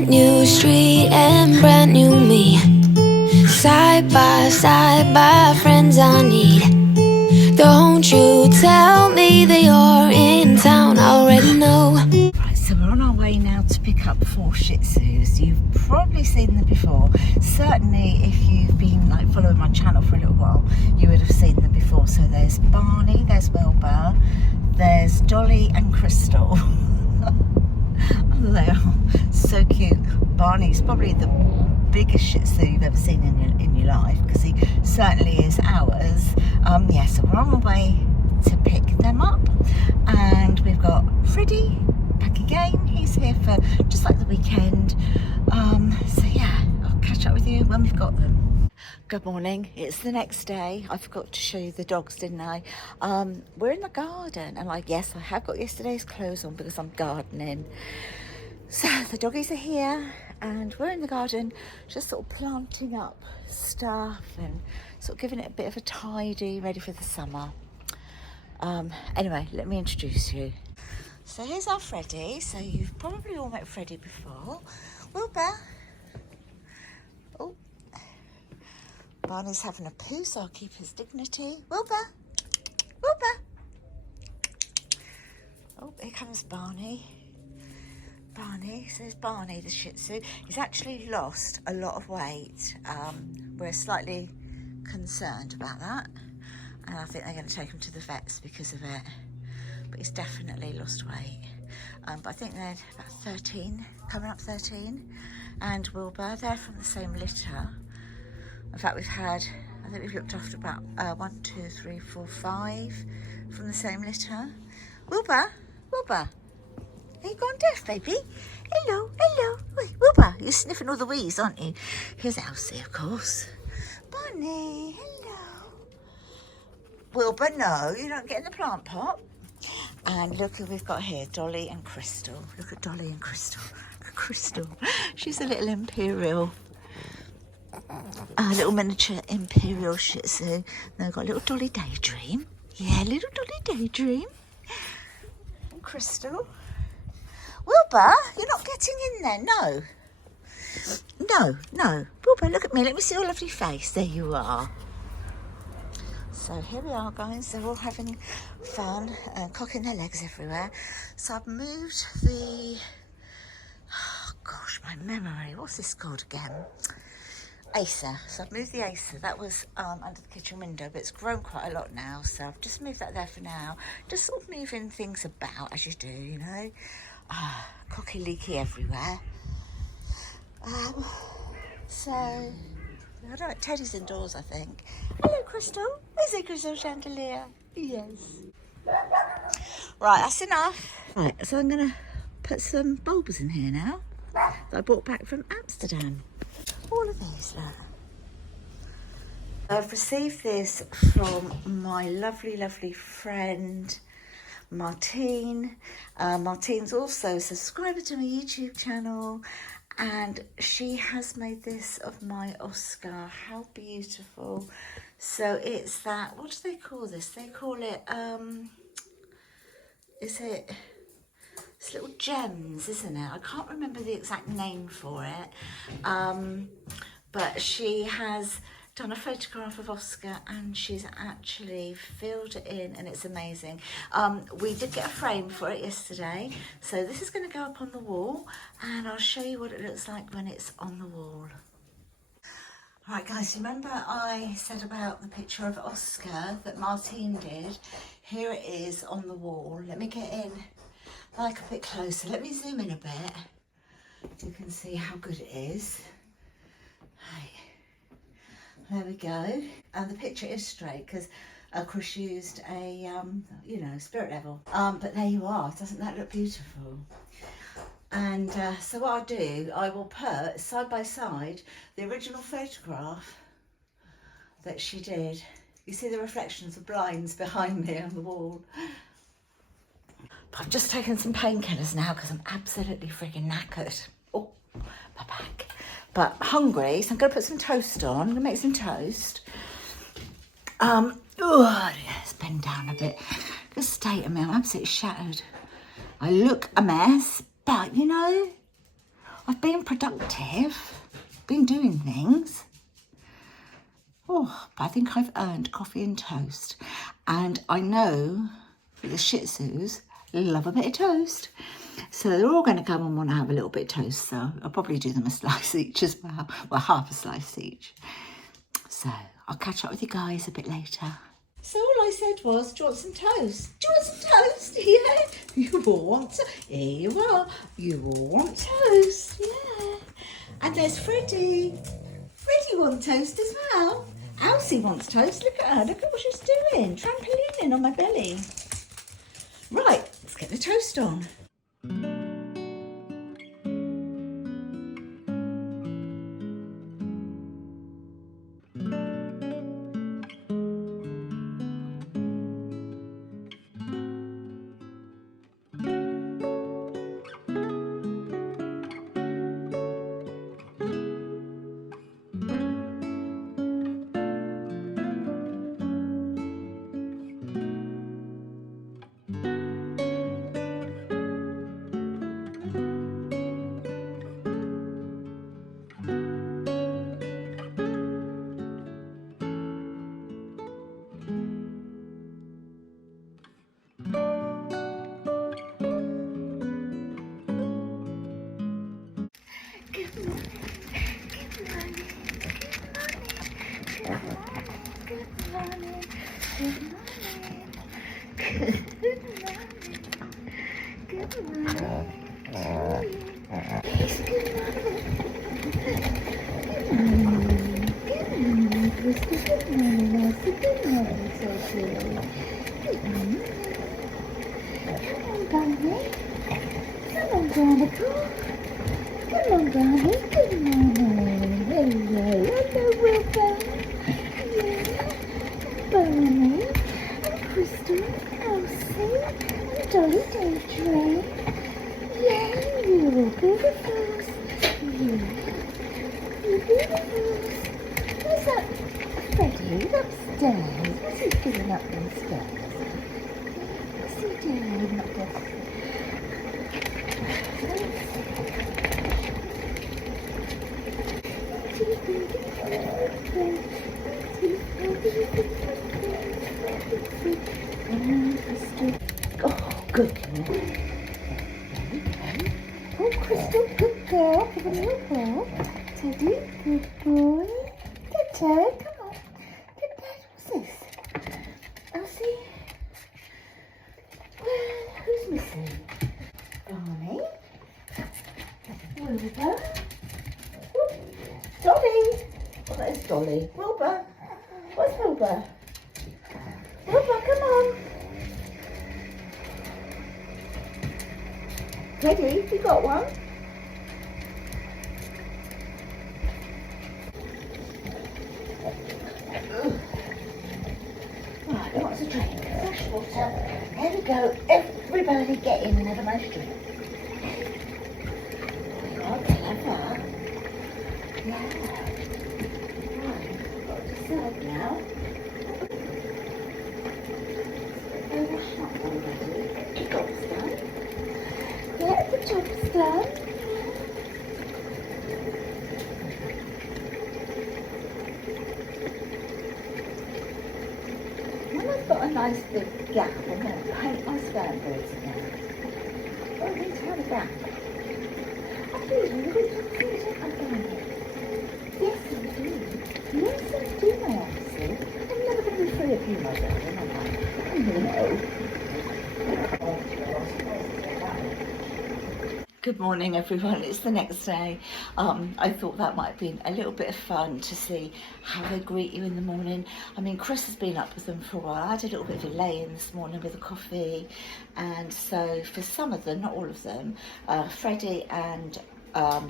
Brand new street and brand new me. Side by friends I need. Don't you tell me that you're in town, I already know. Right, so we're on our way now to pick up 4 Shih Tzus. You've probably seen them before. Certainly if you've been like following my channel for a little while, you would have seen them before. So there's Barney, there's Wilbur, there's Dolly and Crystal. They are so cute. Barney's probably the biggest Shih Tzu you've ever seen in your life, because he certainly is ours. Yeah, so we're on our way to pick them up, and we've got Freddie back again. He's here for just like the weekend. So yeah, I'll catch up with you when we've got them. Good morning, it's the next day. I forgot to show you the dogs, didn't I? We're in the garden, and yes, I have got yesterday's clothes on because I'm gardening. So the doggies are here, and we're in the garden just sort of planting up stuff and sort of giving it a bit of a tidy, ready for the summer. Anyway, let me introduce you. So here's our Freddie. So you've probably all met Freddie before. Wilbur. Oh, Barney's having a poo, so I'll keep his dignity. Wilbur. Wilbur. Oh, here comes Barney. Barney, so there's Barney the Shih Tzu. He's actually lost a lot of weight. We're slightly concerned about that, and I think they're going to take him to the vets because of it. But he's definitely lost weight. But I think they're about 13, coming up 13. And Wilbur, they're from the same litter. In fact, I think we've looked after about 1, 2, 3, 4, 5 from the same litter. Wilbur, Wilbur. Are you gone deaf, baby? Hello, hello. Wait, Wilbur, you're sniffing all the wheeze, aren't you? Here's Elsie, of course. Bunny, hello. Wilbur, no, you don't get in the plant pot. And look who we've got here, Dolly and Crystal. Look at Dolly and Crystal. Look at Crystal. She's a little imperial, a little miniature imperial Shih Tzu. Then we've got little Dolly Daydream. Yeah, little Dolly Daydream. And Crystal. Wilbur, you're not getting in there, no. No, no. Wilbur, look at me. Let me see your lovely face. There you are. So here we are, guys. They're all having fun and cocking their legs everywhere. So I've moved the... Oh, gosh, my memory. What's this called again? Acer. So I've moved the Acer. That was under the kitchen window, but it's grown quite a lot now. So I've just moved that there for now. Just sort of moving things about as you do, you know. Cocky leaky everywhere. So I don't know, Teddy's indoors, I think. Hello, Crystal. Is it Crystal Chandelier? Yes. Right, that's enough. Right, so I'm gonna put some bulbs in here now that I brought back from Amsterdam. All of these, look. I've received this from my lovely friend Martine. Martine's also a subscriber to my YouTube channel, and she has made this of my Oscar. How beautiful. So it's that, what do they call this? They call it, it's little gems, isn't it? I can't remember the exact name for it. But she has done a photograph of Oscar, and she's actually filled it in, and it's amazing. We did get a frame for it yesterday, so this is going to go up on the wall, and I'll show you what it looks like when it's on the wall. Right, guys, remember I said about the picture of Oscar that Martine did? Here it is on the wall. Let me get in like a bit closer. Let me zoom in a bit. You can see how good it is. Right. There we go. And the picture is straight because Chris used a, spirit level. But there you are. Doesn't that look beautiful? And so what I'll do, I will put side by side the original photograph that she did. You see the reflections of blinds behind me on the wall. But I've just taken some painkillers now because I'm absolutely frigging knackered. Oh, my back. But hungry, so I'm going to put some toast on. I'm going to make some toast. Let's bend down a bit. The state of me, I'm absolutely shattered. I look a mess, but you know, I've been productive, been doing things. Oh, but I think I've earned coffee and toast. And I know that the Shih Tzus love a bit of toast. So they're all going to come and want to have a little bit of toast. So I'll probably do them a slice each as well. Well, half a slice each. So I'll catch up with you guys a bit later. So all I said was, do you want some toast? Do you want some toast? Yeah. You all want to. Here you are. You all want toast. Yeah. And there's Freddie. Freddie wants toast as well. Elsie wants toast. Look at her. Look at what she's doing. Trampolining on my belly. Right, let's get the toast on. Oh, good. Oh, Crystal, good girl. Give a little ball. Teddy, good boy. Good Ted, come on. Good Ted, what's this? Elsie? Well, who's missing? Barney? Wilbur? Dolly? Oh, that is Dolly. Wilbur? What's Wilbur? Wilbur, come on. Teddy, you got one? Right, who wants a drink? Fresh water. There we go. Everybody get in and have a nice drink. Oh, clever. Yeah. Right, got to serve now. Wash up already. Get the job's done. Get the job's done. When I've got a nice big gap, I'm going to paint my standards now. I need to have a gap. I'm pleased with it. I'm going to. Yes, I do. Yes, I do, my Elsie. I'm never going to be free of you, my darling, am I? No. Good morning, everyone. It's the next day. I thought that might have been a little bit of fun to see how they greet you in the morning. I mean, Chris has been up with them for a while. I had a little bit of a lay-in this morning with a coffee. And so for some of them, not all of them, Freddie and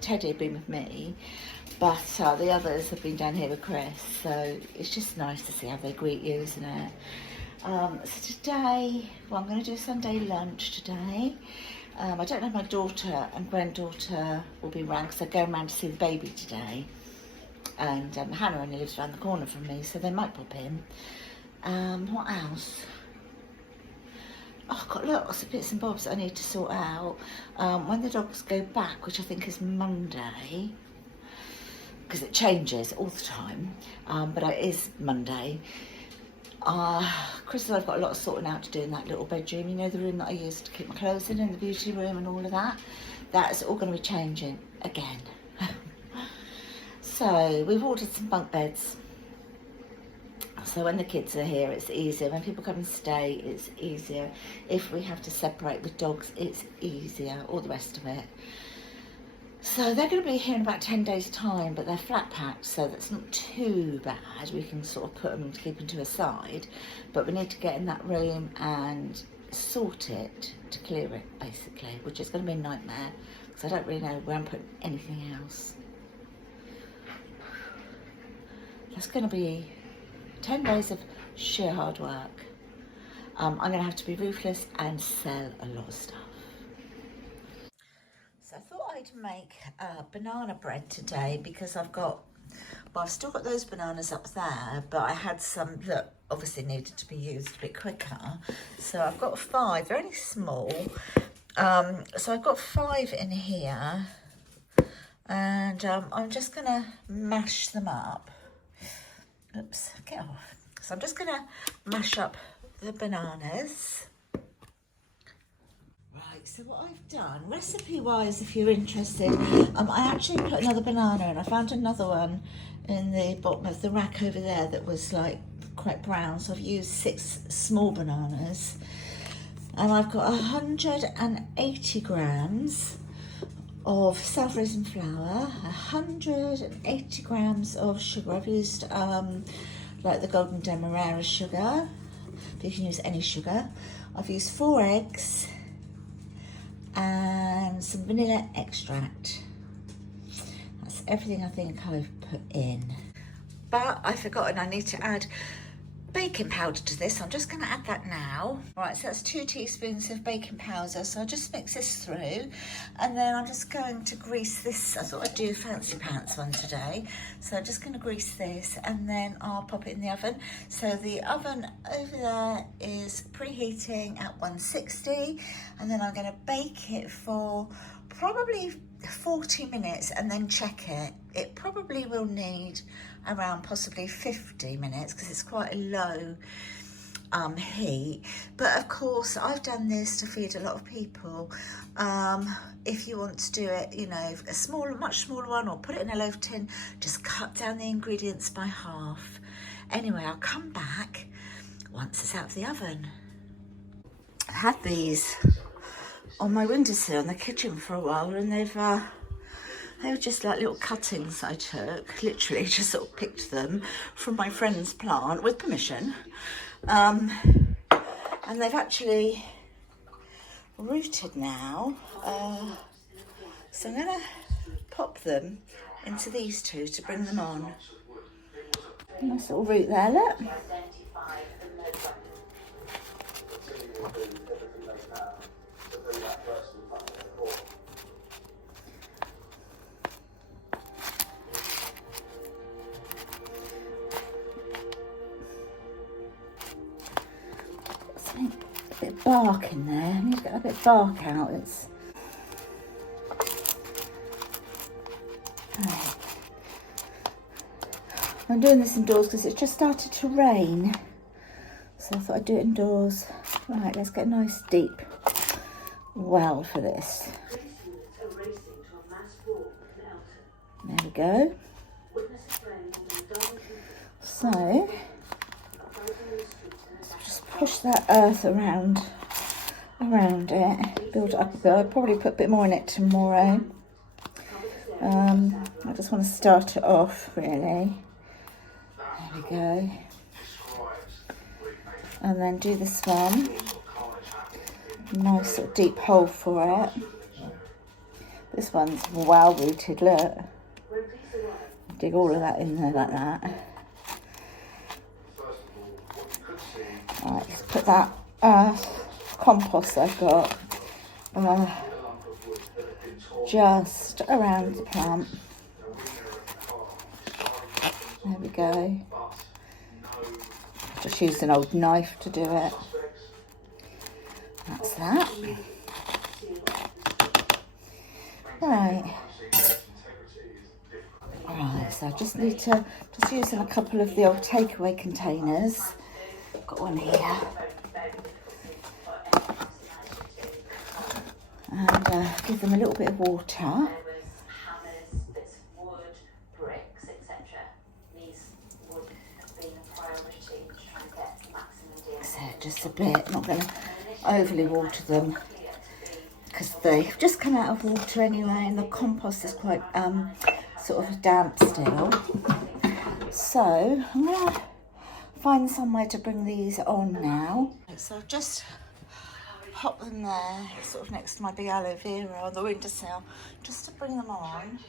Teddy have been with me. But the others have been down here with Chris. So it's just nice to see how they greet you, isn't it? So today, well, I'm going to do a Sunday lunch today. I don't know, my daughter and granddaughter will be around because they're going around to see the baby today. And Hannah only lives around the corner from me, so they might pop in. What else? Oh, I've got lots of bits and bobs that I need to sort out. When the dogs go back, which I think is Monday, because it changes all the time, but it is Monday. Chris and I've got a lot of sorting out to do in that little bedroom. You know, the room that I used to keep my clothes in, and the beauty room and all of that. That's all going to be changing again. So we've ordered some bunk beds. So when the kids are here, it's easier. When people come and stay, it's easier. If we have to separate with dogs, it's easier. All the rest of it. So they're going to be here in about 10 days' time, but they're flat packed, so that's not too bad. We can sort of put them and keep them to a side, but we need to get in that room and sort it to clear it, basically, which is going to be a nightmare because I don't really know where I'm putting anything else. That's going to be 10 days of sheer hard work. I'm going to have to be ruthless and sell a lot of stuff. So I thought I'd make banana bread today because I've still got those bananas up there, but I had some that obviously needed to be used a bit quicker. So I've got 5, they're only small. So I've got 5 in here, and I'm just gonna mash them up. Oops, get off. So I'm just gonna mash up the bananas. Right, so what I've done, recipe-wise, if you're interested, I actually put another banana in. I found another one in the bottom of the rack over there that was like quite brown, so I've used 6 small bananas. And I've got 180 grams of self-raising flour, 180 grams of sugar. I've used like the Golden Demerara sugar, but you can use any sugar. I've used 4 eggs and some vanilla extract. That's everything I think I've put in. But I've forgotten I need to add baking powder to this. I'm just going to add that now. Right, so that's 2 teaspoons of baking powder. So I'll just mix this through, and then I'm just going to grease this. I thought I'd do a fancy pants one today. So I'm just going to grease this, and then I'll pop it in the oven. So the oven over there is preheating at 160, and then I'm going to bake it for probably 40 minutes and then check it. It probably will need around possibly 50 minutes because it's quite a low heat. But of course, I've done this to feed a lot of people. If you want to do it, you know, a smaller, much smaller one, or put it in a loaf tin, just cut down the ingredients by half. Anyway, I'll come back once it's out of the oven. I had these on my windowsill in the kitchen for a while, and they were just like little cuttings I took, literally just sort of picked them from my friend's plant with permission, and they've actually rooted now, so I'm gonna pop them into these 2 to bring them on. Nice little root there, look. A bit of bark in there. I need to get a bit of bark out. Right. I'm doing this indoors because it's just started to rain, so I thought I'd do it indoors. Right, let's get a nice deep well for this. There we go. So just push that earth around it, build it up a bit. I'll probably put a bit more in it tomorrow. I just want to start it off, really. There we go. And then do this one. Nice sort of deep hole for it. This one's well rooted, look. Dig all of that in there like that. Right, let's put that compost I've got just around the plant. There we go. Just used an old knife to do it. That's that. Right. Alright, so I just need to just using a couple of the old takeaway containers. Got one here. And give them a little bit of water. So just a bit, not going to overly water them because they've just come out of water anyway, and the compost is quite sort of damp still. So I'm going to find somewhere to bring these on now. So I've just pop them there, sort of next to my big aloe vera on the windowsill, just to bring them on.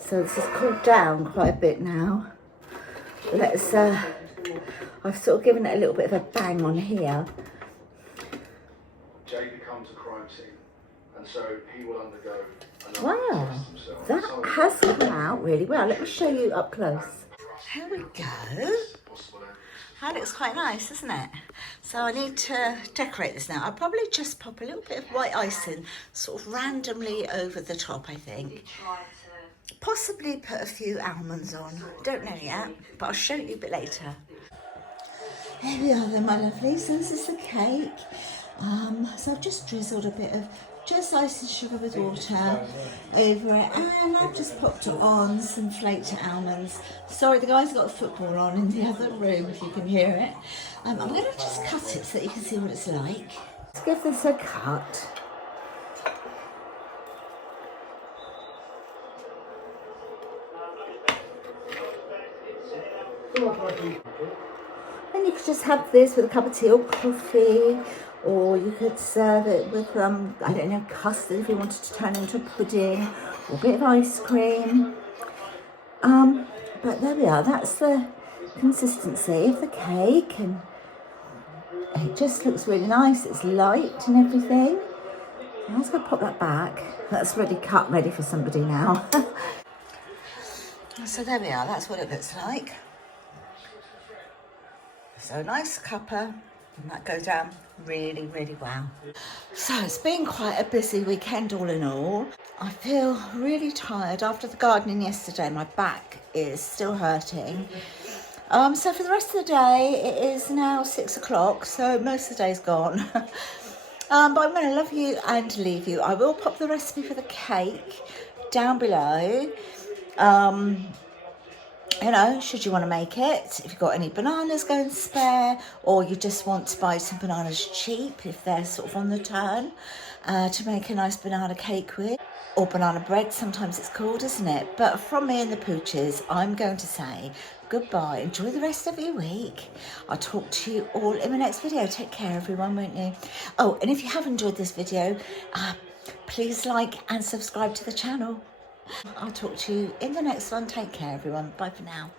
So this has cooled down quite a bit now. Let's, I've sort of given it a little bit of a bang on here. Jay becomes a crime scene, and so he will undergo another Wow, that has come out really well. Let me show you up close. Here we go. That looks quite nice, isn't it? So I need to decorate this now. I'll probably just pop a little bit of white icing sort of randomly over the top, I think. Possibly put a few almonds on. Don't know yet, but I'll show you a bit later. Here we are then, my lovelies. So this is the cake. So I've just drizzled a bit of just ice and sugar with water over it, and I've just popped it on some flaked almonds. Sorry, the guys got football on in the other room, if you can hear it. I'm going to just cut it so that you can see what it's like. Let's give this a cut. Then you could just have this with a cup of tea or coffee, or you could serve it with, I don't know, custard if you wanted to turn it into a pudding, or a bit of ice cream. But there we are, that's the consistency of the cake, and it just looks really nice. It's light and everything. I'm just going to pop that back. That's ready cut, ready for somebody now. So there we are, that's what it looks like. So nice cuppa, and that goes down really, really well. So it's been quite a busy weekend all in all. I feel really tired after the gardening yesterday. My back is still hurting. So for the rest of the day, it is now 6 o'clock, so most of the day's gone. But I'm going to love you and leave you. I will pop the recipe for the cake down below. You know, should you want to make it, if you've got any bananas going spare, or you just want to buy some bananas cheap if they're sort of on the turn, to make a nice banana cake with, or banana bread sometimes it's called, isn't it? But from me and the pooches, I'm going to say goodbye. Enjoy the rest of your week. I'll talk to you all in the next video. Take care, everyone, won't you? Oh, and if you have enjoyed this video, please like and subscribe to the channel. I'll talk to you in the next one. Take care, everyone. Bye for now.